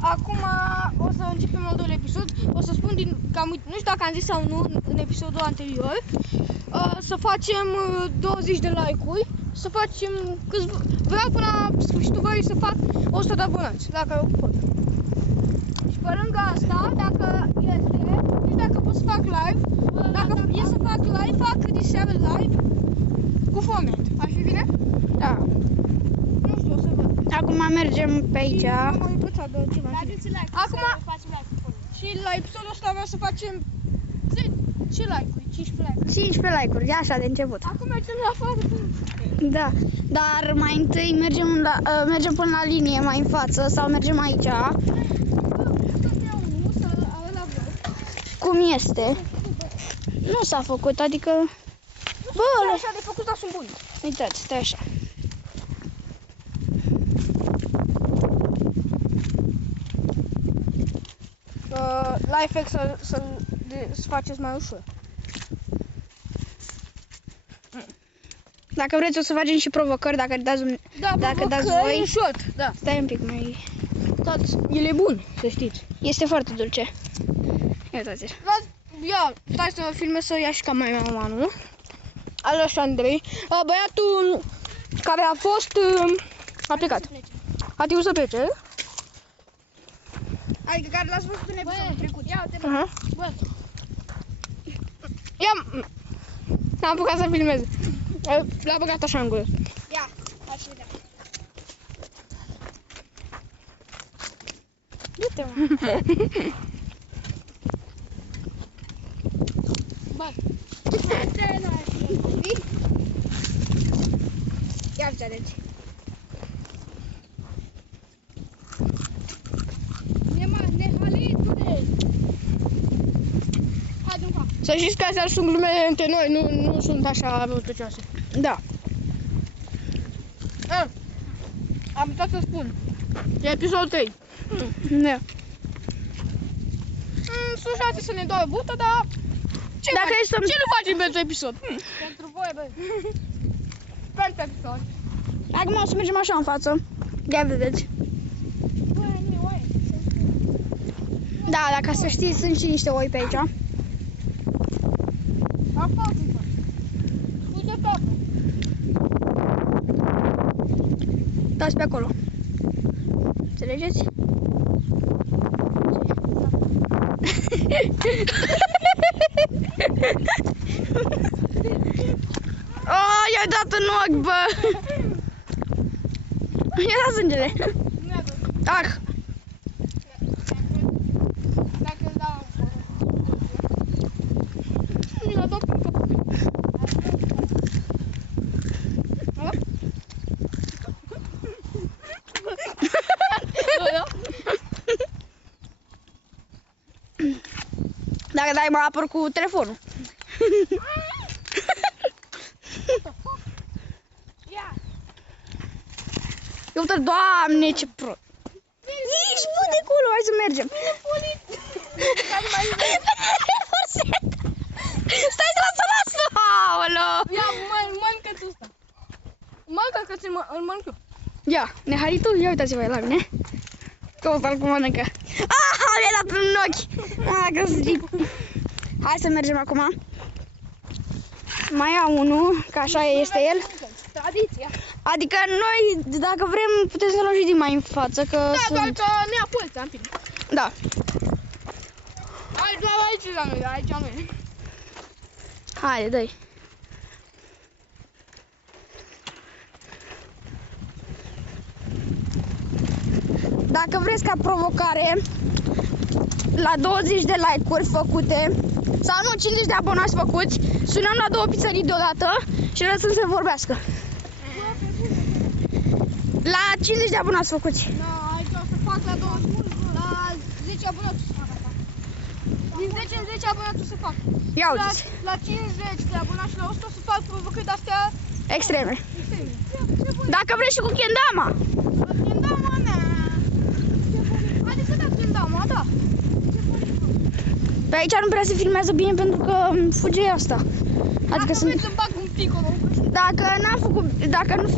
Acum o să începem al doilea episod. O să spun că nu știu dacă am zis sau nu în episodul anterior. Să facem 20 de like-uri. Să facem vreau până la sfârșitul verii să fac 100 de abonați, dacă pot. Și pe lângă asta, dacă pot să fac live, dacă e să fac live, fac diseară live cu Fortnite. Ar fi bine? Da. Nu știu, o să văd. Acum mergem pe aici. Acum și la episodul ăsta vreau să facem 10 like-uri, 15 like-uri. 15 like-uri, așa de început. Acum mergem la fară. Da, dar mai întâi mergem până la linie mai în față sau mergem aici. Cum este? Nu s-a făcut, adică... Bă, așa de făcut, dar sunt buni. Uitați, stai așa. Life hack să faceți mai ușor. Dacă vreți o să facem și provocări, dacă dați, dacă dați voi. Ușor, da. Stai un pic mai... El e bun, să știți. Este foarte dulce. Uitați. Ia, stai să filmez să ia și cameramanul. Alex Andrei. Băiatul care a fost... a plecat. A trebuit să plece. Adică care l-ați văzut în episodul trecut. Ia uite, bă. Ia, n-am apucat să filmez. L-a băgat așa în gură. Ia, așa vedea. Du-te, mă. Bă. Ia înțelegi. Să știți că astea sunt glumele între noi, nu sunt așa răutăcioase. Da. Am uitat să spun. E episodul 3. Da. Sunt șanse să ne doară burta, dar... Ce nu facem pentru episod? Pentru voi, bă. Pentru episod. Acum o să mergem așa în față. Ia vedeți. Da, dacă să știți, sunt și niște oi pe aici. Acolo sunt. Scuze pe apă. Dați pe acolo. Înțelegeți? Oh, i-ai dat în ochi, bă! Era sângele. Ah! Dacă îl dau mi l-a dat în cap. Dacă dai mă apăr cu telefonul. Eu uite, Doamne, ce pro... Ești bun de culo, hai să mergem. Stai să lasă! Aoleo! Ia, mănâncă-ți ăsta. Mănâncă că îl mănânc eu. Ia, neharitul, ia uitați-vă la mine. Căută-l cum mănâncă. Ah, mi-a dat în ochi! Ah, că slip. Hai să mergem acum. Mai iau unul, că așa este el. Tradiția. Adică noi, dacă vrem, putem să luăm și din mai în față, că Da, sunt... doar că ne apălți, am bine. Da. Hai, doar aici la noi, aici la noi. Haide, dă-i. Dacă vreți ca provocare, la 20 de like-uri făcute, sau nu, 50 de abonați făcuți, sunăm la 2 pizzerii deodată și lăsăm să vorbească. La 50 de abonați făcuți. Da, aici o să fac la 20, la 10 abonați o să fac asta. Din 10 în 10 abonați o să fac. Ia uite-ți. La 50 de abonați și la 100 o să fac provocări de-astea Extreme. extreme. Dacă vrei și cu kendama. Kendama, na. Adică da, kendama, da. Pe aici nu prea se filmează bine pentru că fuge asta. Adică vreți să bag un piccolo. Dacă nu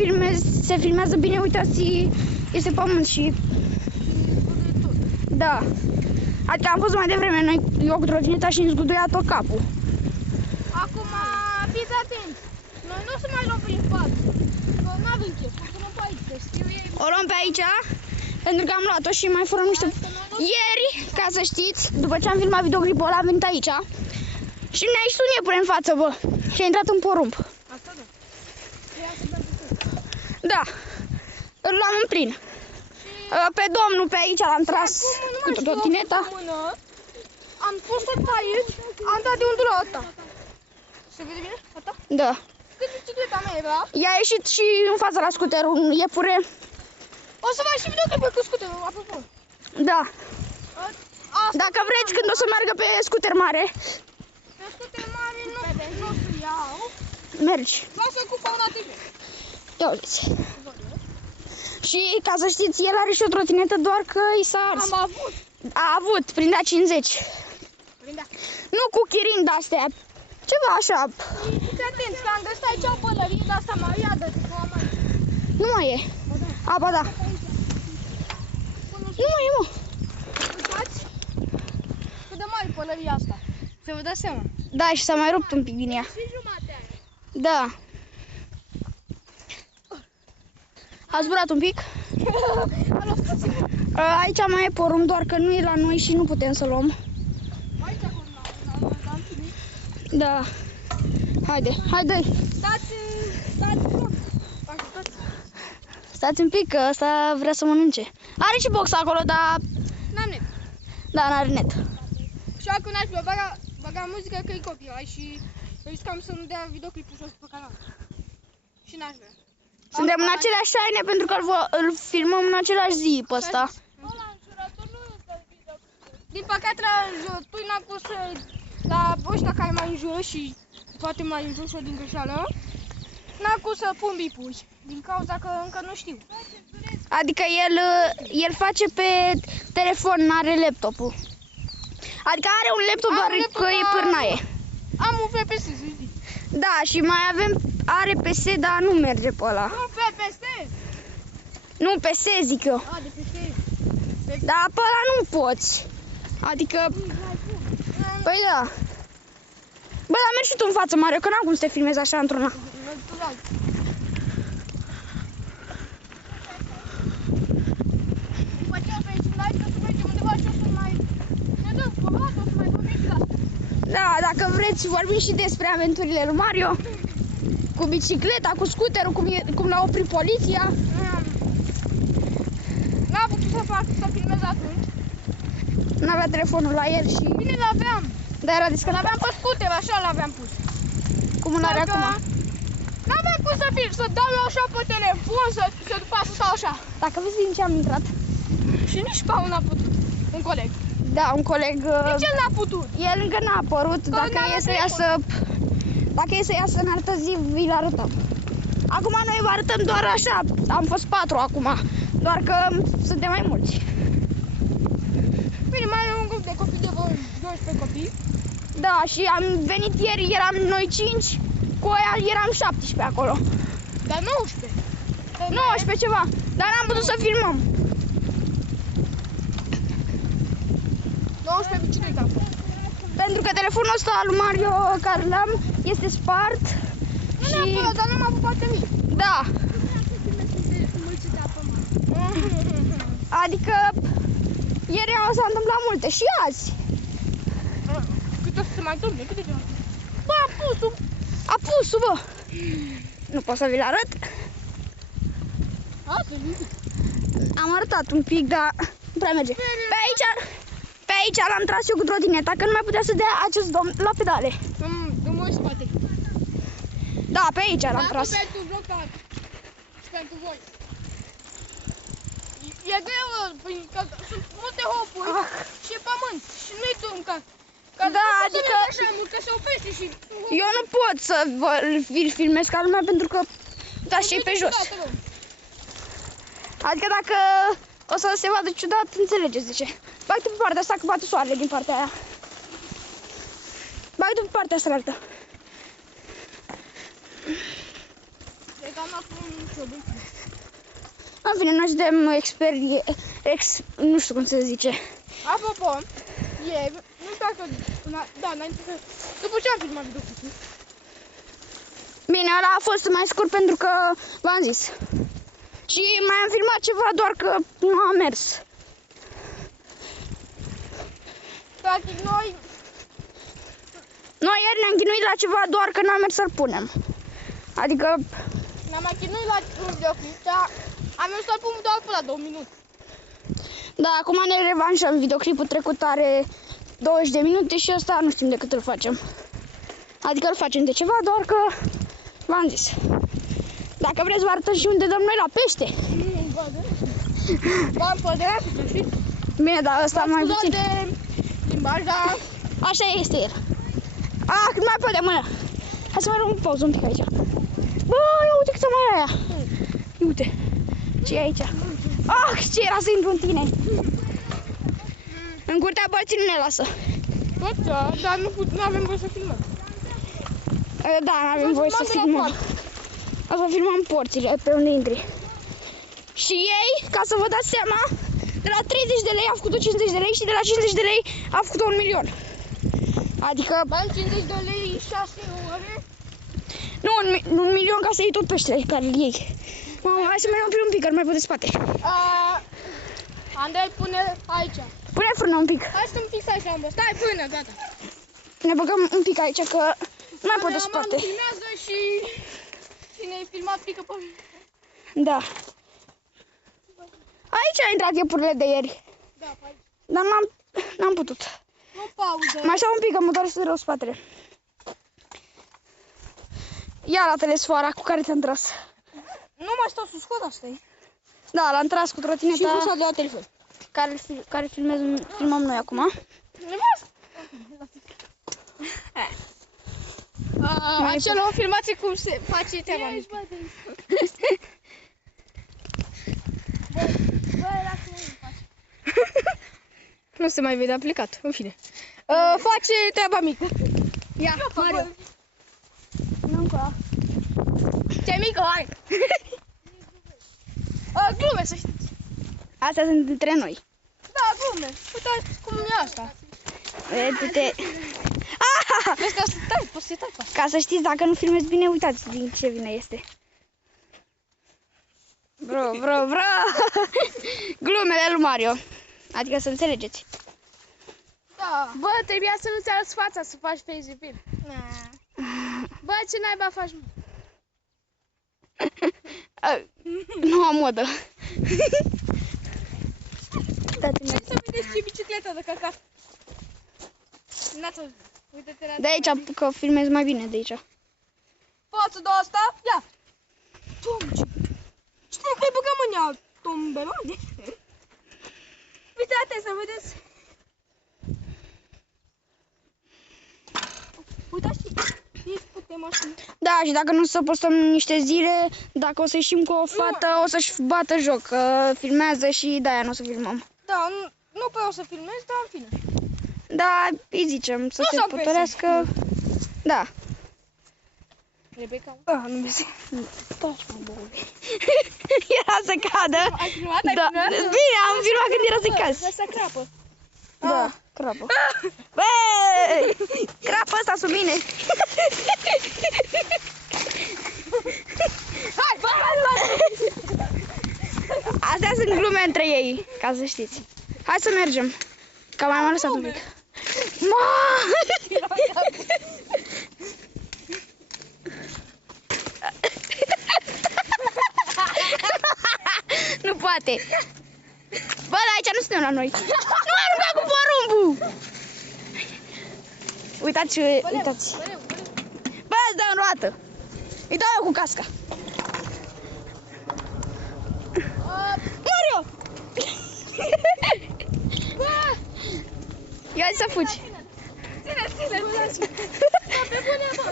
se filmează bine, uitați, este pământ și... Da. Adică am fost mai devreme noi, eu cu trotineta și îmi zguduia tot capul. Acum, fiți atenți. Noi nu o să mai luăm prin față. Că n-avem chef, o să luăm pe aici, să știu ei. O luăm pe aici, pentru că am luat-o și mai furăm niște... Ieri, ca să știți, după ce am filmat videoclipul ăla, am venit aici și ne-a ieșit un iepure în față, bă, și a intrat în porumb. Asta da. Ia să mergem cu. Da, îl luam în plin. Pe domnul pe aici l-am tras cu trotineta. Am pus-o pe aici, am dat de undul la ăsta. Se vede bine? Ăsta? Da. Cât bicicleta mea era? I-a ieșit și în fața la scuter un iepure. O să faci și videoclipul cu scuterul, apropo. Da. Asta Dacă vreți când o să meargă pe scuter mare, pe scuter mare nu o să iau. mergi. Lasă cu Fauna TV. Ia uite. Și ca să știți, el are și o trotinetă, doar că i s-a ars. Am avut. A avut, prindea 50. Prindea. Nu cu chirin de-astea. Ceva așa. Fiți atenți, că am găsit aici o pălărie de asta mai iadă. Nu mai e. A, ba da. Nu mai e, mă. Uitați cât de mare e pălăria asta. Să vă dați seama. Da, și s-a mai rupt un pic din ea. Și jumate are. Da. A zburat un pic. A luat puțin. Aici mai e porumb, doar că nu e la noi și nu putem să luăm. Aici acolo, la întâlnit. Da. Haide, haide. Stați un pic, că ăsta vrea să mănânce. Are și box acolo, dar... N-am net. Da, n-are net. Și acum n-aș băga muzică că-i copyright și riscam să nu dea videoclipul jos pe canal. Și n-aș vrea. Suntem în aceleași șaine pentru că îl filmăm în același zi pe ăsta. Din păcate la jurături n-am pus la ăștia care mai înjură și poate mai înjură și-o din greșeală. N-am pus să pun bipuri, din cauza că încă nu știu. Adică el face pe telefon, n-are laptopul. Adică are un laptop, doar că e pârnaie. Am un VPS, să zic. Da, și mai are PS, dar nu merge pe ăla. Nu, VPS! Nu, PS zic eu. A, de PS. Dar pe ăla nu poți. Adică... Păi da. Bă, dar mergi și tu în față, Mario, că n-am cum să te filmezi așa într-una. Da, dacă vreți, vorbim și despre aventurile lui Mario. Cu bicicleta, cu scuterul, cum l-a oprit poliția. N-am putut să filmez atunci. N-avea telefonul la el și... Bine, l-aveam. Dar era discret. L-aveam pe scuter, așa l-aveam pus. Cum îl are acum? N-aveam cum să film, să dau eu așa pe telefon, să după să stau așa. Dacă vezi din ce am intrat. Și nici Paul n-a putut. Un coleg. Da, un coleg... Nici el n-a putut. El încă n-a apărut. Dacă e să iasă... Dacă e să iasă în altă zi, vi-l arătăm. Acum noi vă arătăm doar așa. Am fost 4 acum. Doar că suntem mai mulți. Bine, mai e un grup de copii de 12 copii. Da, și am venit ieri, eram noi 5. Cu aia eram 17 acolo. Dar 19. 19 ceva. Dar n-am putut să filmăm. 19 biciclete am fost. Pentru că telefonul ăsta al lui Mario care l-am este spart. Nu neapărat, dar n-am avut foarte mic. Da. Adică ieri s-a întâmplat multe și azi. Cât o să se mai întâmple? Câte de ori? Bă, apusul! Apusul, bă! Nu pot să vi-l arăt. Am arătat un pic, dar nu prea merge. Pe aici l-am tras eu cu trotineta, că nu mai putea să dea acest domn la pedale. Îmi voi spate. Da, pe aici l-am tras. Pentru blocat. Și pentru voi. E greu, că sunt multe hopuri și e pământ și nu-i drum ca da, adică așa mult că se oprește și... Eu nu pot să vi-l filmez ca lumea pentru că dați și pe jos. Adică dacă o să se vadă ciudat, înțelegeți de ce. Bag-te pe partea asta că bate soarele din partea aia. Bag-te pe partea asta altă. În fine, noi suntem nu știu cum se zice. Apropo, ieri, nu știu dacă... Da, înainte să... După ce am filmat videoclipul. Bine, ăla a fost mai scurt pentru că v-am zis. Și mai am filmat ceva, doar că nu a mers. Practic, Noi ieri ne-am chinuit la ceva, doar că n-am mers să-l punem. Adică... ne-am mai chinuit la un videoclip, dar am mers să-l pun doar până la 2 minute. Da, acum ne revanșăm. Videoclipul trecut are 20 de minute și ăsta nu știm de cât îl facem. Adică îl facem de ceva, doar că v-am zis. Dacă vreți vă arătăm și unde dăm noi la pește. V-am pădea, știi? Bine, dar ăsta mai puțin. de limbaj, dar... Așa este el. Cât mai poate mână. Hai să mai luăm pauză un pic aici. Bă, ia uite câtă mai e aia. Ia uite. Ce e aici? Ce era să intru în tine. În curtea bărții nu ne lasă. Da, dar nu avem voie să filmăm. Da, nu avem voie să filmăm. O să filmăm porțile pe unde intri. Și ei, ca să vă dați seama, de la 30 de lei a făcut 50 de lei și de la 50 de lei a făcut 1 milion. Adică... Bani 50 de lei, 6 ore. Nu, 1 milion ca să iei tot peștele care îl iei. Mamă, hai să mergem un pic, că nu mai pot de spate. Andrei, pune aici. Pune frână un pic. Hai să-mi fix aici, am stai, până, gata. Ne băgăm un pic aici, că nu mai pot de spate. Filmează și ne-ai filmat pică pe... Da. Aici a intrat iepurile de ieri. Da, pe aici. Dar n-am putut. Nu pauză. Mai stau un pic, că mă doare rău spatele. Ia la telesfoara cu care te-am tras. Nu mai stau sus, scot asta e. Da, l-am tras cu trotineta. Și busa de la telefon. Care filmăm noi acum. Acela o filmație cum se face treaba mică. Nu se mai vede aplicat, în fine. Face treaba mică. Ia, Mario. Nu încă. Ce mică, hai! Glume, să știți. Astea sunt între noi. Da, glume. Uite cum e asta. Uite-te. Astea stai, poți să-i tai pe asta. Ca să știți, dacă nu filmezi bine, uitați din ce vine este. Bro. Glumele lui Mario. Adică să înțelegeți. Da. Bă, trebuia să nu-ți arăți fața să faci face film. Bă, ce naiba faci? Noua modă. Să vedeți ce bicicletă de căcat. Uite-te la... De aici, că filmez mai bine de aici. Față de asta, ia! Tomci! Știi că-i băgăm în ea tombelone? Uite, să vedeți! Uitați, e putem așa. Da, și dacă nu o să postăm niște zile, dacă o să ieșim cu o fată, o să-și bată joc, că filmează și de-aia nu o să filmăm. Da, nu prea o să filmez, dar în fine. Da, îi zicem să se potorească. Da. Rebecca? Nu mi-e taci, mă, băi. Era să cadă. Ai filmat? Da. Bine, am filmat când era să cazi. Asta crapă. Da, crapă. Băi! Crapă ăsta sub mine. Hai, Astea sunt glume între ei, ca să știți. Hai să mergem. Că mai am lăsat un pic. Nu poate. Bă, dar aici nu suntem la noi. Nu arunca cu porumbul. Uitați. Bă, îți dau în roată. Îi dau eu cu casca. Mario! Ia să fugi. Ține, bă, pe bune, bă.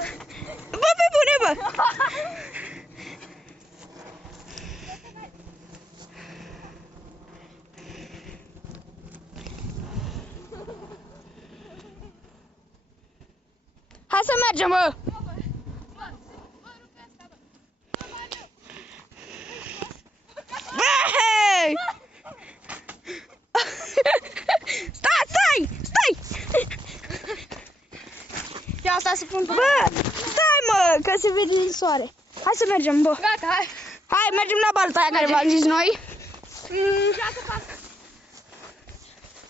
Bă, pe bune, bă. Hai să mergem, bă. Bă! Bă, stai mă, că se vede din soare. Hai să mergem, bă. Gata, hai. Hai, mergem la balta aia care v-am zis noi.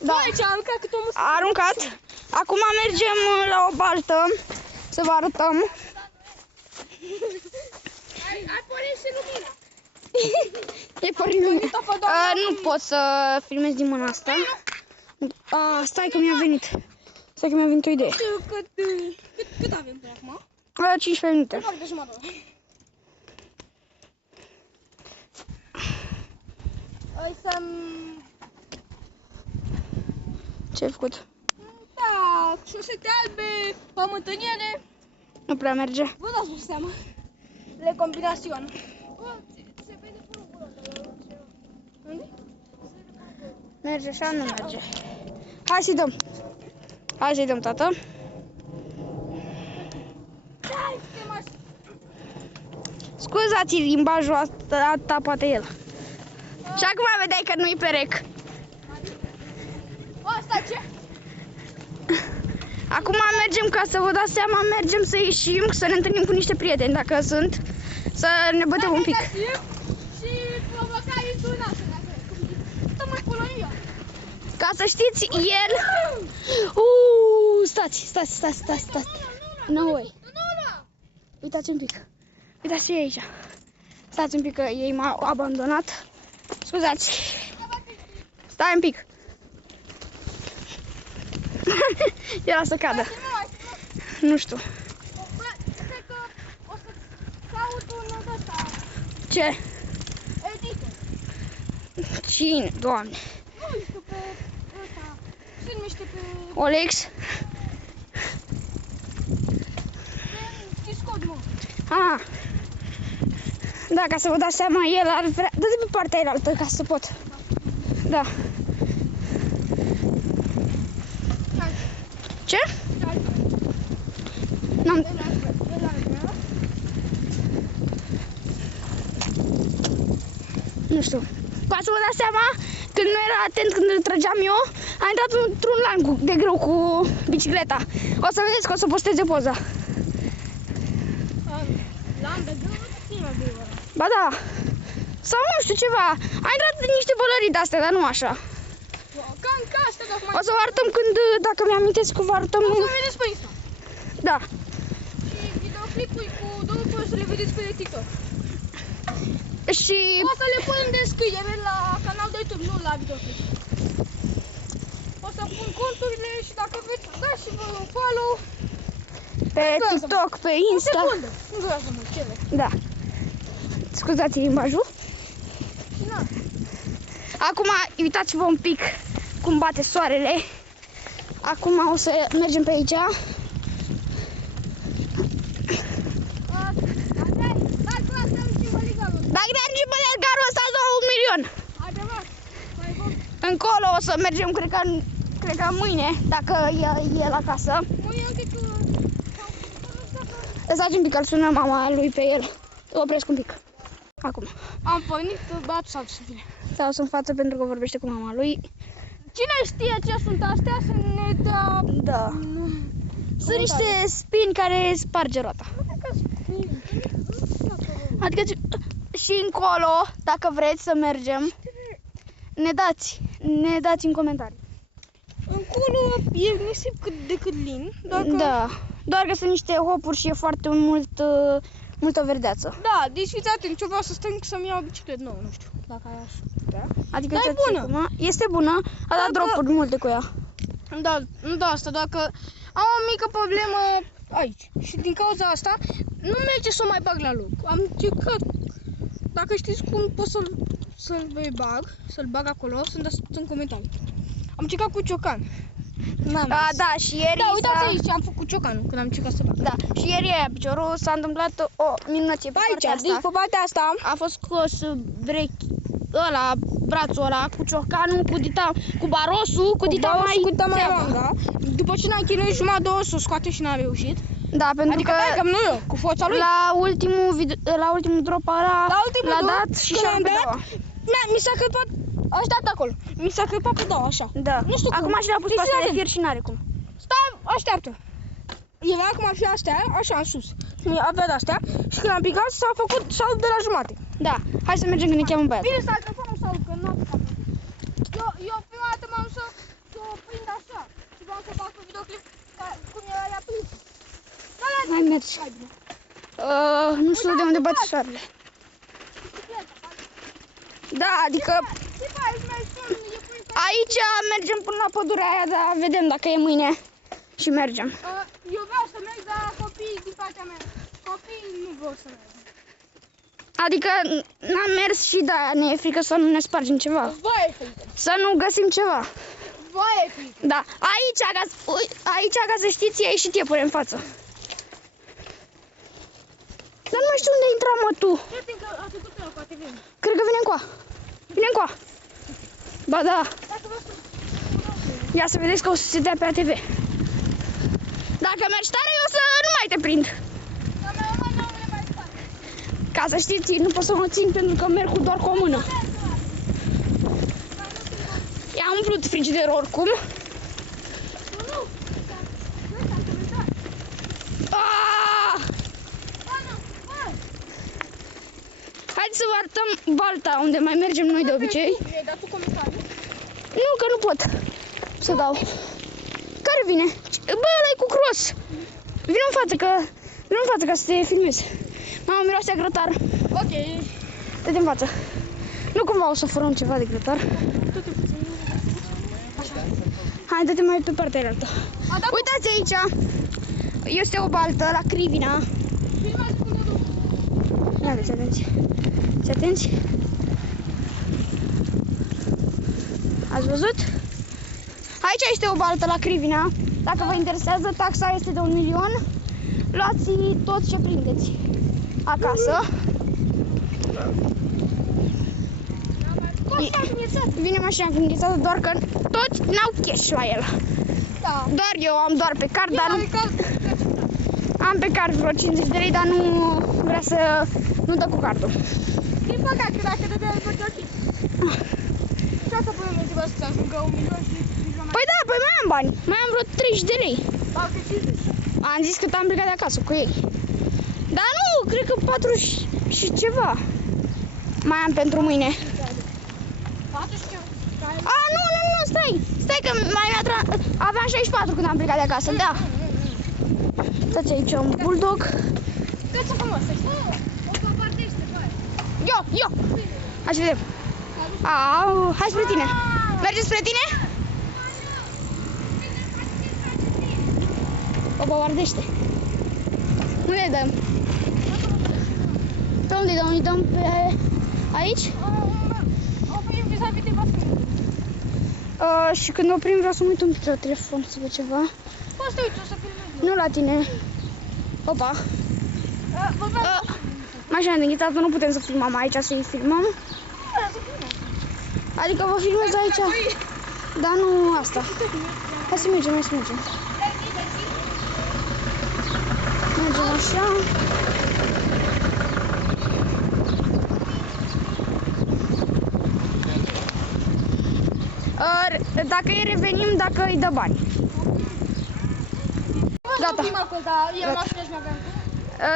Da. Aici am aruncat cât omul. A aruncat. Acum mergem la o baltă să vă arătăm. Ai pornit și lumina. E pornit lumina. Nu pot să filmez din mâna asta. Stai că mi-a venit. Stai că mi-a venit o idee. Cât avem până acum? 15 minute. Fac de jumătate. Hai să-mi... Ce ai făcut? Da, șosete albe, pământăniene. Nu prea merge. Vă dați seama. Le combinațion. Bă, se vede fără ăla. Unde? Merge așa, nu merge. Hai să-i dăm. Hai să-i dăm, tată. Hai, suntem așa. Scuzați limbajul asta, poate el. Și acum vedeai că nu-i perec. Asta ce? Acum mergem, ca să vă dați seama, mergem să ieșim, să ne întâlnim cu niște prieteni, dacă sunt, să ne bătem un pic. Și provocai sunată, să mă polonia. Ca să știți, el... Stați. No way. Uitați un pic. Uitați aici. Stați un pic că ei m-au abandonat. Scuzați. Stai un pic. Era să cadă. Nu știu. Cred că o să caut un ăsta. Ce? Editor. Cine? Doamne. Nu știu pe ăsta. Se numește pe Olex? Discord, mă. Da, ca să vă dați seama, el ar vrea... Dă-te pe partea ailaltă, ca să pot. Da. Ce? N-am... Nu știu. Ca să vă dați seama, când nu era atent când îl trăgeam eu, a intrat într-un lanț de greu cu bicicleta. O să vedeți că o să posteze poza. Lan de greu, nu mai greu. Ba da. Sau nu știu ceva. A intrat în niște bălării de-astea, dar nu așa. Ca asta, dacă mai... O să vă arătăm când, dacă mi-amintesc că vă arătăm... O să vedeți pe Insta. Da. Și videoclipul cu două poți să le vedeți pe TikTok. Și... O să le pun în descriere la canal de YouTube, nu la videoclip. O să pun conturile și dacă vreți, dați și vă un follow. Pe TikTok, pe Insta. O secundă. Nu durează mult, cele. Da. Scuzați limbajul. Și na. Acum, uitați-vă un pic cum bate soarele. Acum o să mergem pe aici. Dacă mergem pe Lergarul ăsta, dă 1 milion. Încolo o să mergem, cred că mâine, dacă e la casă. Lăsați un pic, îl sună mama lui pe el. Opresc un pic. Acum. Am pornit băiatul sau să fie. Stau în față pentru că vorbește cu mama lui. Cine știe ce sunt astea să ne dea... Da. Sunt niște spini care sparge roata. Adică și încolo, dacă vreți să mergem, ne dați în comentarii. Încolo e nisip cât de cât lin. Da. Doar că sunt niște hopuri și e foarte multă verdeață. Da, deci fiți atent, ce vreau să strâng să-mi iau o bicicletă nouă, nu știu, dacă aș putea. Adică dar e bună. Acum, este bună, a dat dropuri multe cu ea. Da, nu da asta, dacă am o mică problemă aici și din cauza asta nu merge să o mai bag la loc. Am încercat, dacă știți cum pot să-l bag acolo, să-mi dați în comentarii. Am încercat cu ciocan. Da, și ieri... Da, uitați aici, am făcut ciocanul când am încercat să bag. Da, și ieri aia piciorul s-a întâmplat o minunăție pe partea asta. Deci pe partea asta a fost scos brațul ăla cu ciocanul, cu barosul, cu dita mai lungă. După ce ne-am chinuit jumătate de oră să o scoate și n-am reușit. Da, pentru adică că nu eu, cu forța lui. La ultimul drop l-a dat și și-a dat. Mi s-a crăpat, așteaptă acolo. Mi s-a crăpat pe două, așa. Da. Nu știu acum cum. și l-a pus pe asta de fier și n-are cum. Stai, așteaptă. era acum și astea, așa în sus. Avea de astea și când am picat s-a făcut salut de la jumate. Da, hai să mergem când ne cheamă băiatul. Bine, stai, telefonul salut, că nu am făcut. Eu prima dată m-am dus să o prind așa și vreau să fac un videoclip cum era ea prins. Hai mergi. Nu știu de unde bate soarele. Da, adică aici mergem până la pădurea aia, dar vedem dacă e mâine și mergem. Eu vreau să merg, dar copiii din partea mea, copiii nu vor să merg. Adică n-am mers și da, ne e frică să nu ne spargem ceva. Vă e frică. Să nu găsim ceva. Vă e frică. Da, aici, ca să știți, a ieșit iepure în față. Dar nu mai știu unde intra, mă, tu. Cred că a trecut la poate vine. Cred că vine încoa. Vine încoa. Ba da. Dacă vreau să... Ia să vedeți că o să se dea pe ATV. Dacă mergi tare, eu o să nu mai te prind. Dar mai rămân daunele mai spate. Ca să știți, nu pot să mă țin pentru că merg doar cu o mână. I-am umplut frigiderul oricum. Nu. Nu s-a întâmplat. Ah! Haideți să vă arătăm balta unde mai mergem noi de obicei. Mi-ai dat tu comentarii? Nu, că nu pot să dau. Care vine? Bă, ăla-i cu cross. Vino în față ca să te filmez. Mama, miroase a grătar. Ok. Dă-te în față. Nu cumva o să furăm ceva de grătar. Hai, dă-te mai pe partea altă. Uitați aici. Este o baltă la Crivina. Ia de atenți. Și atenți. Ați văzut? Aici este o baltă la Crivina. Dacă vă interesează, taxa este de 1.000.000. Luați tot ce prindeți acasă. Vine mașina cu înghețată, doar că toți n-au cash la el. Da. Doar eu am doar pe card, dar nu... Am pe card vreo 50 de lei, dar nu vrea să... Nu dă cu cardul. Din păcate, dacă dădea după ce și asta până nu trebuie să ajungă 1.000.000 și milioane. Păi da, păi mai am bani. Mai am vreo 30 de lei. Sau de 50. Am zis că am plecat de acasă cu ei. Dar nu, cred că 40 și ceva. Mai am pentru mâine. 40 ceva. A, nu, stai. Stai că mai aveam 64 când am plecat de acasă, da. Uitați aici un bulldog. Cât să frumos, să știi? O papardește, băi. Yo. Hai să vedem. Au, hai spre tine. Mergeți spre tine? O bombardește. Nu le dăm. Pe unde dăm? Îi dăm pe aici? Oprim vis-a-vis de bascul. Și când oprim vreau să mă uit un pic la telefon să văd ceva. Poți să te uiți, o să filmezi. Nu la tine. Opa. Vă vreau Mașina de înghețată, nu putem să filmăm aici, să-i filmăm. Adică vă filmez aici. Dar nu asta. Hai să mergem. Mergem așa. Dacă îi revenim, dacă îi dă bani. Gata.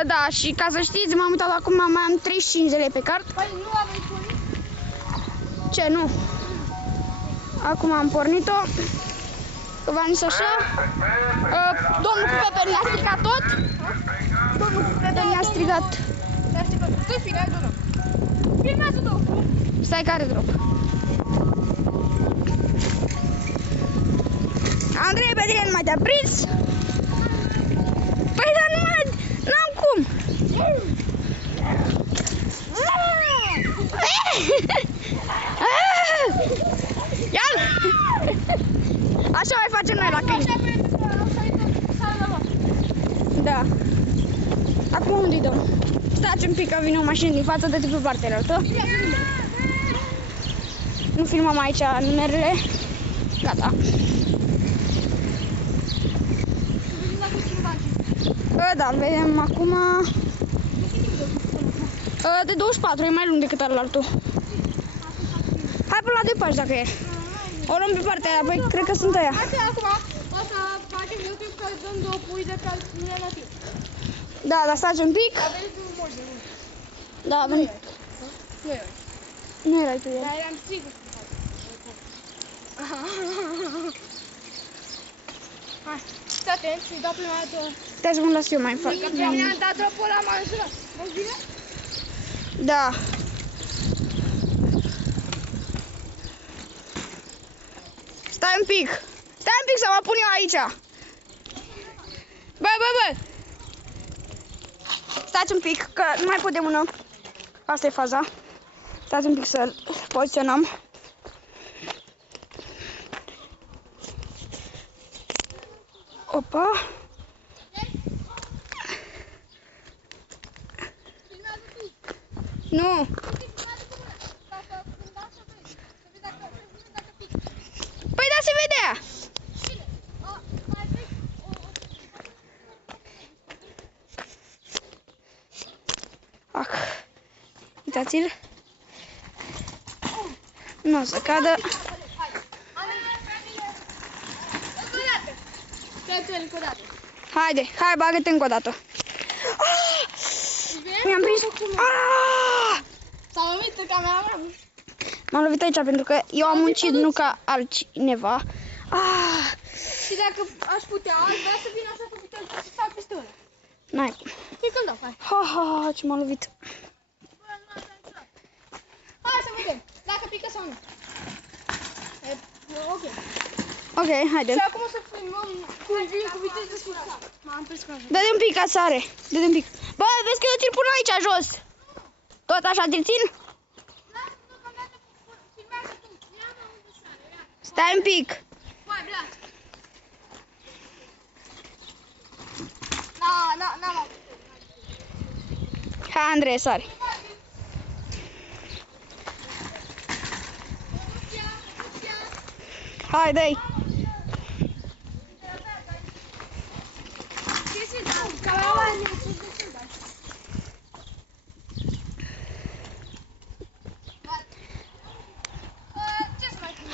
Da, și ca să știți, m-am uitat acum, mai am 35 de lei pe card. Păi nu aveai pornit? Ce, nu? Acum am pornit-o. V-am zis așa. Domnul cu Pepe ne-a stricat tot. Domnul cu Pepe ne-a stricat. Stai, fine, ai drum. Filmează drum. Stai, care drum? Andrei, pe tine nu mai te-a prins? Păi, dar nu mai... N-am cum. Ia-l! Așa mai facem noi la câini. Da. Acum unde-i dăm? Stați un pic că vine o mașină din față, dă-te pe partea altă. Nu filmăm aici numerele. Gata. Da, vedem acum. De 24, e mai lung decât alaltul. Hai până la 2 pași dacă e. O luăm pe partea aia, păi cred că sunt aia. Asta acum o să facem YouTube că dăm 2 pui de care nu e nativ. Da, dar stați un pic. Aveți un mod de mult. Da, avem. Nu e. Nu erai tu ieri. Dar eram sigur. Hai, stai atent și-i dau prima dată. Stai să mă las eu mai fac. Că pe mine am dat dropul ăla, m-am însurat. Vezi bine? Da. Stai un pic. Stai un pic să mă pun eu aici. Bă. Stați un pic, că nu mai pot de mână. Asta e faza. Stați un pic să-l poziționăm. Opa. Nu. Păi da, se vedea. Uitați-l. Nu o să cadă. Haide, hai, bagă-te încă o dată. Mi-am prins. S-a lovit camera. M-am lovit aici pentru că eu am muncit, nu ca altcineva. Și dacă aș putea, aș vrea să vin așa cu pistolet să fac peste ăla. N-ai cum. Păi că-l dau, hai. Ha, ce m-a lovit. Hai să vedem, dacă pică sau nu. Ok. Ok, haide. Și acum o să filmăm cu viteză de sus. M-am prins cu așa. Dă-te un pic, ca sare. Dă-te un pic. Bă, vezi că eu ți-l pun aici, jos. Tot așa te țin? Stai un pic. N-am. Hai, Andrei, sare. Hai, dă-i.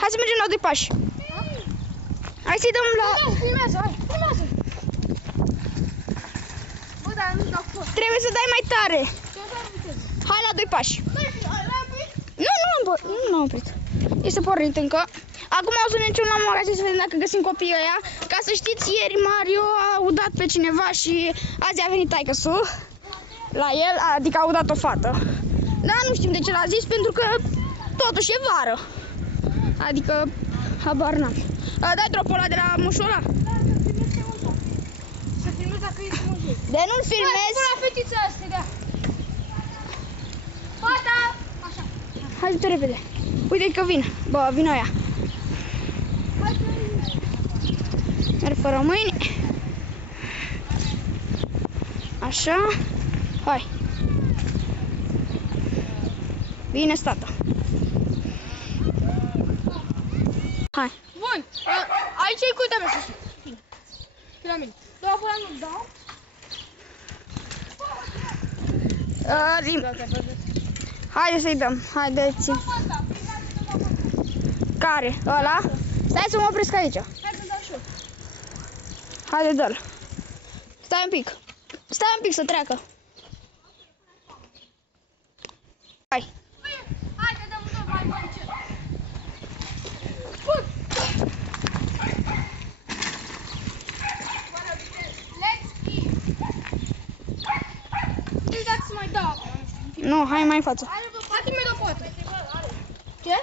Hai să mergem la 2 pași. Hai să-i dăm la... Filmează, hai, filmează. Bă, dar nu dau foc. Trebuie să dai mai tare. Hai la 2 pași. Nu am oprit. Este pornit încă. Acum o să ne ducem la magazin să vedem dacă găsim copiii ăia. Ca să știți, ieri Mario a udat pe cineva și azi a venit taică-su la el, adică a udat o fată. Dar nu știm de ce l-a zis, pentru că totuși e vară. Adică, habar n-am. Dai dropul ăla de la moșul ăla? Să filmez dacă ești mult. De nu-l filmezi. Hai, la fetița asta, da. Fata! Așa. Hai du-te repede. Uite că vin. Bă, vin ăia. Merg fără mâini. Așa. Hai. Bine, tata. Hai. Bun. Aici e cu teme sus. La mine. Doar fără nu dau. Haide să-i dăm. Haideți. Care? Ăla? Stai să mă opresc aici. Hai să dau și eu. Haide, dă-l. Stai un pic. Stai un pic să treacă. Hai. Hai să dăm un mai încet. Bun. Let's eat. Nu știu dacă să mai dau acum. Nu, hai mai în față. Poate mi-e de poate. Ce?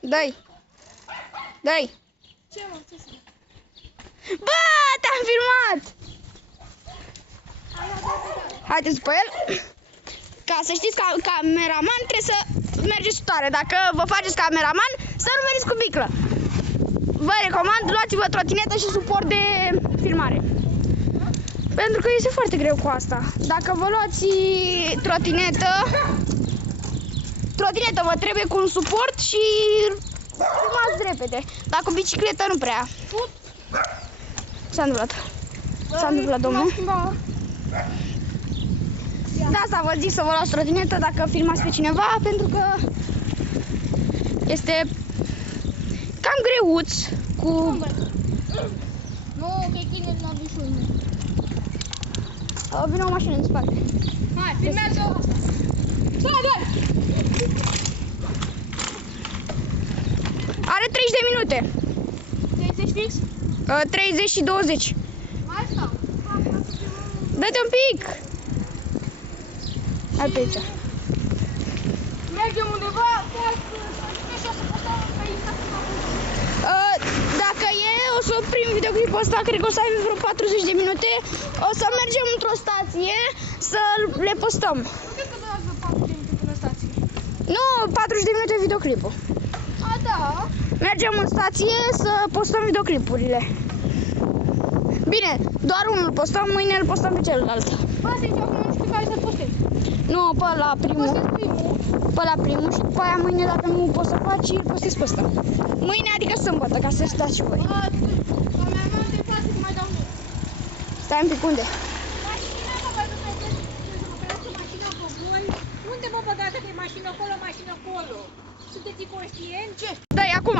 Dă-i. Dă-i. Ce mă? Ce să? Bă, te-am filmat! Haideți pe el. Ca să știți, ca cameraman trebuie să mergeți tare. Dacă vă faceți cameraman, să nu veniți cu biclă. Vă recomand, luați-vă trotinetă și suport de filmare. Pentru că este foarte greu cu asta. Dacă vă luați trotinetă vă trebuie cu un suport și filmați repede. Dar cu bicicletă nu prea. S-a întâmplat. S-a întâmplat, domnul. De asta vă zic să vă luați trotinetă dacă filmați pe cineva, pentru că este cam greuț cu... Nu, că e chinez la bișul meu. Vine o mașină în spate. Hai, filmează asta. Stai! Are 30 de minute. 30 fix? 30 și 20. Mai stau. Dă-te un pic. Hai pe aici. Mergem undeva, și o să postăm pe Instagram. Dacă e, o să oprim videoclipul ăsta, cred că o să avem vreo 40 de minute. O să mergem într-o stație să le postăm. Nu cred că doar 4 de minute până stație. Nu, 40 de minute videoclipul. A, da. Mergem în stație să postăm videoclipurile. Bine, doar unul postăm, mâine îl postăm pe celălalt. Asta e acum, nu știu care să postez. Nu, pe la primul. Postez primul. Pe la primul și după aia mâine, dacă nu poți să faci, îl postezi pe ăsta. Mâine, adică sâmbătă, ca să stați și voi. A mea de față că mai dau mie. Stai un pic, unde? Mașina, mă, vă duc să oprească mașina pe voi. Unde mă băgați că e mașină acolo, mașină acolo? Sunteți inconștienți? Ce? Dai, acum.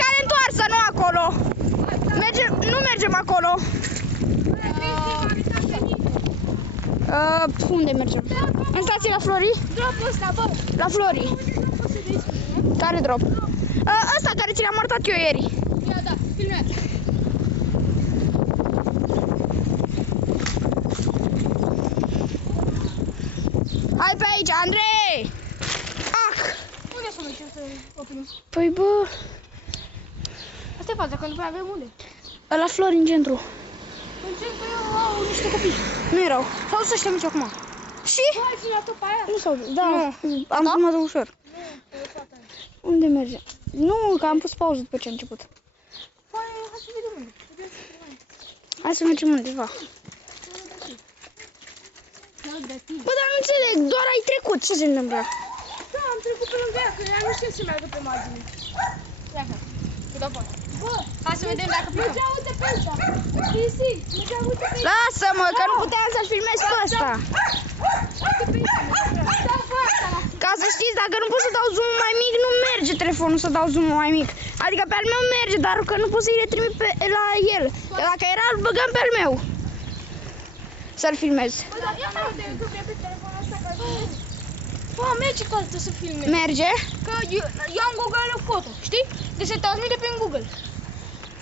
Care întoarsă, nu acolo. Nu mergem acolo. Unde mergem? În stație la Flori? Drop-ul ăsta, bă. La Flori. Care drop? Ăsta care ți l-am arătat eu ieri. Ia, da, filmează. Hai pe aici, Andrei! Unde să mergem să oprim? Păi bă, Asta e faza, că după aia avem unde? la Flori în centru. În centru au niște copii. Nu erau. S-au dus ăștia mici acum. Și? Nu ai filmat tot pe aia? Nu s-au dus. Da, am filmat ușor. Nu, e fata aia. Unde mergem? Nu, că am pus pauză după ce a început. Păi, hai să vedem unde. Hai să mergem undeva. Bă, dar nu înțeleg, doar ai trecut. Ce se întâmplă? Da, am trecut pe lângă ea, că ea nu știe să meargă pe margine. Ia că, cu dă poate. Bă, hai să vedem dacă plecăm. Mergea, uite pe ăsta. Isi, mergea, uite pe ăsta. Lasă-mă, că nu puteam să-l filmez pe ăsta. Uite pe ăsta. Da, pe ăsta. Ca să știți, dacă nu pot să dau zoom mai mic, nu merge telefonul să dau zoom mai mic. Adică pe al meu merge, dar că nu pot să-i retrimit la el. Că dacă era, îl băgăm pe al meu. Să-l filmez. Bă, dar ia mai uite YouTube pe telefonul ăsta ca să vezi. Bă, merge că altă să filmezi. Merge? Că eu am Google Photo, știi? Deci se transmite prin Google.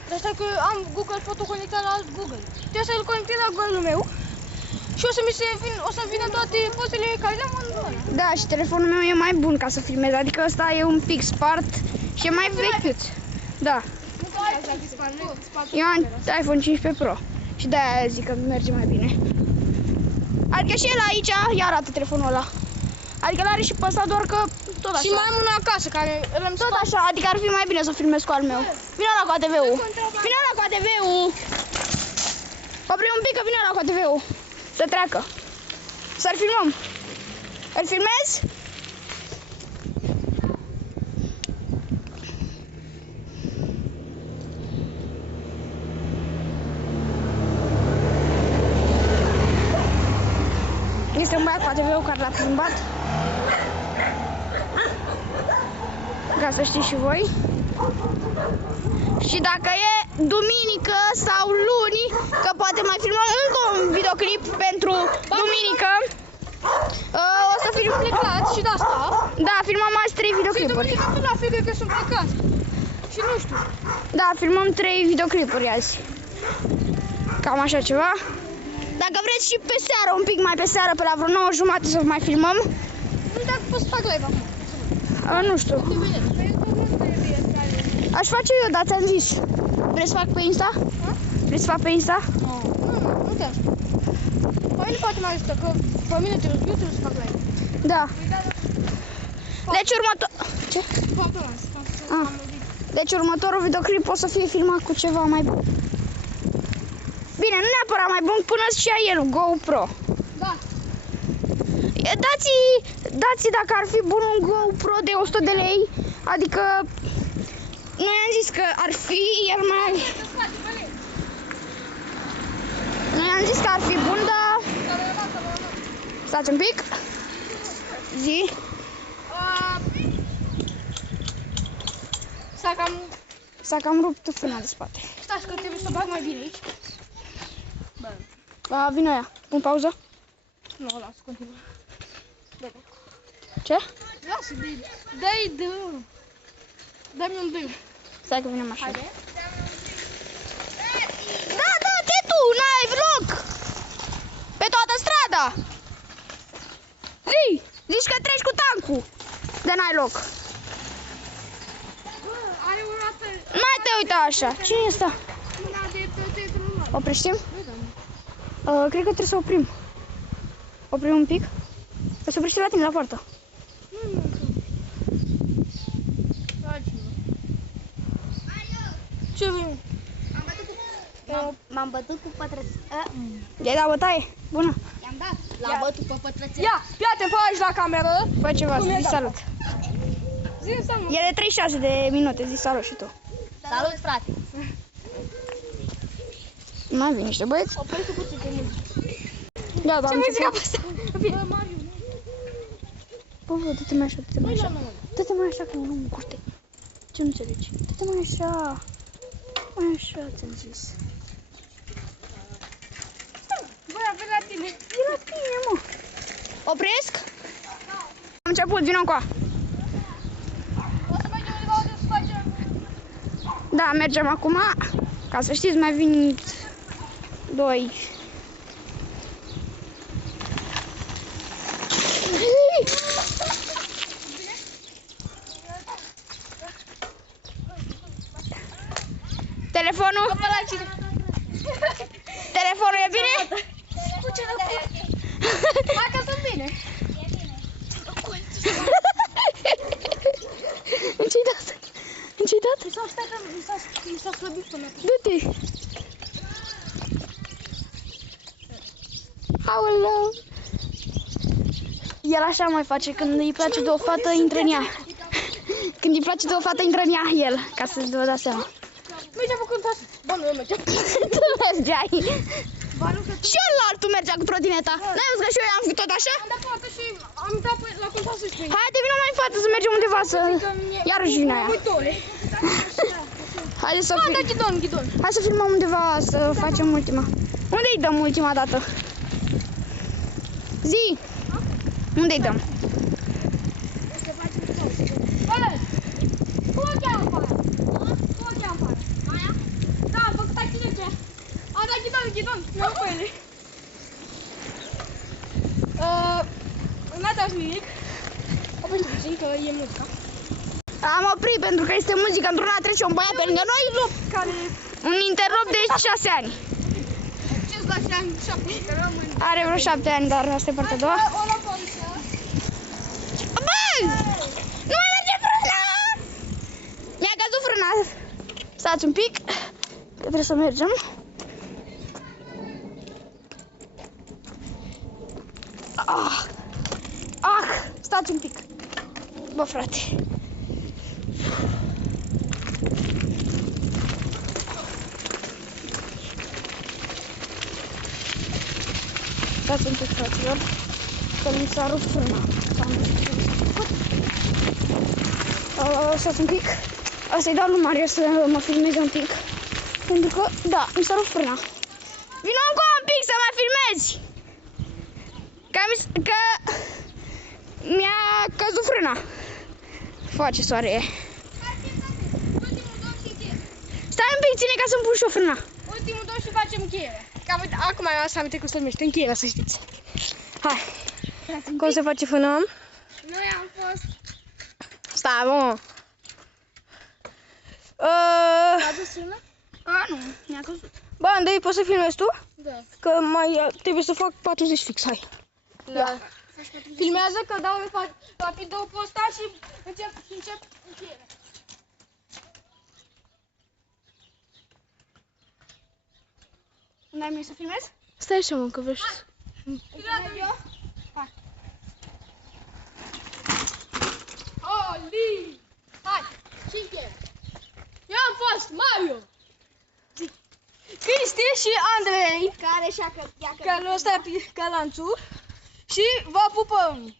De asta că am Google Photo conectat la alt Google. Trebuie să-l conectez la Google-ul meu. Și o să vină toate pozele care le-am în ăla. Da, și telefonul meu e mai bun ca să filmez. Adică ăsta e un pic spart și e mai vechiut. Da. Nu că ai spate. Eu am iPhone 15 Pro. Și de-aia zic că merge mai bine. Adică și el aici, ia arată telefonul ăla. Adică l-are și pe ăsta, doar că tot așa. Și mai am unul acasă care îl am Tot așa, adică ar fi mai bine să filmez cu al meu. Vine ăla cu ATV-ul. Vine ăla cu ATV-ul. Opri un pic că vine ăla cu ATV-ul. Să treacă. Să-l filmăm. Îl filmez? Este un băiat cu ATV-ul care l-a plimbat. Ca să știți și voi. Și dacă e duminică sau luni, că poate mai filmăm încă un videoclip pentru duminică, o să film plecat și de asta. Da, filmăm azi 3 Și videoclipuri. duminică tot la fel că sunt plecat. Și nu știu. Da, filmăm 3 videoclipuri azi. Cam așa ceva. Dacă vreți și pe seară, un pic mai pe seară, pe la vreo 9:30 să mai filmăm. Nu știu dacă pot să fac live acum. Nu știu. Aș face eu, dar ți-am zis. Vrei să fac pe Insta? Vrei să fac pe Insta? Nu te ajută. Păi nu poate mai ajută, că pe mine eu trebuie să fac live. Da. Deci următor... Ce? Deci următorul videoclip o să fie filmat cu ceva mai bun. Bine, nu neapărat mai bun, până și el, GoPro. Da. Dați dacă ar fi bun un GoPro de 100 de lei, adică noi am zis că ar fi, el mai... Noi am zis că ar fi bun, dar... Stați un pic. Zi? S-a cam rupt frâna de spate. Stați că trebuie să bag mai bine aici. Vino aia. Pun pauză? Nu, lasă, continuă. Ce? Lasă, dă-mi un dâi. Stai că vine mașina. Haide. Da, tu, n-ai loc! Pe toată strada! Zici că treci cu tancul, de n-ai loc. Are o roată. Mai te uita așa. Cine e ăsta? Mâna de drumul. Opreștim? Cred că trebuie să oprim. Oprim un pic? O să oprește la tine, la poartă. Nu. Ce vrei? M-am bătut cu pătrățel. I-ai dat bătaie? Bună. I-am dat. L-am bătut pe pătrățel. Ia, te faci la cameră. Fă ceva, zi salut. Zi salut. E de 36 de minute, zi salut și tu. Salut, frate. Mai vin niște băieți. Opreți puțin de muzică. Da, Ce muzică pe asta? Bă, dă-te mai așa, dă-te mai așa. Dă-te mai așa, că nu mă curte. Ce nu înțelegi? Dă-te mai așa. Mai așa, ți-am zis. Băi, a venit la tine. E la tine, mă. Opresc? Am început, vină încoa. O să mergem undeva unde să facem. Da, mergem acum. Ca să știți, mai vin 2. Telefonul? Telefonul e bine? Cu ce hai că sunt bine. Ce-i dat? Ce-i dat? Mi s-a slăbit până acum. Du-te! Aoleu! El așa mai face, când îi place de o fată, intră în ea. Când îi place de o fată, intră în ea el, ca să-ți vă dați seama. Mergeam cu contasul. Bă, nu mergeam. Tu mergeai. Și ălaltul mergea cu trotineta. N-ai văzut că și eu am făcut tot așa? Am dat poartă și am dat la contasul și Haide, vină mai în față să mergem undeva să... Iarăși vine aia. Uitole. Haide să Da, ghidon. Hai să filmăm undeva, să facem ultima. Unde-i dăm ultima dată? Zi! Unde-i dăm? Bă, cum o cheamă pe aia? Cum o cheamă pe aia? Da, am făcut acțiune pe ea. A, da, ghidon. Mi-au pe ele. N-a dat nimic. Oprește puțin că e muzica. Am oprit pentru că este muzică. Într-una trece un băiat pe lângă noi. Care... Un interlop de 6 ani. Ce-ți da și ani 7? Că rămân. Are vreo 7 ani, dar asta e partea a doua. O la poliță. Bă! Nu mai merge frâna! Mi-a căzut frâna. Stați un pic, că trebuie să mergem. Stați un pic. Bă, frate. Stați un pic, fraților. Că mi s-a rupt frâna. Stați un pic. O să-i dau lui Mario să mă filmeze un pic. Pentru că, da, mi s-a rupt frâna. Vino încoa un pic să mă filmezi! Că mi-a căzut frâna. Face soare. Stai un pic, ține ca să-mi pun și o frâna. Ultimul doi și facem încheierea. Acum asta am trecut să numește încheierea, să știți. Hai. Cum se face frâna? Noi am fost... Stai, mă. A dus frâna? Nu, mi-a căzut. Bă, Andrei, poți să filmezi tu? Da. Că mai trebuie să fac 40 fix, hai. Da. Filmează că dau rapid două posta și încep încheierea. N-ai mie să filmezi? Stai așa, mă, că vezi. Hai. Oli! Hai, și încheierea. Eu am fost Mario! Cristi și Andrei, Care și-a că ăsta e călanțul, și vă pupăm!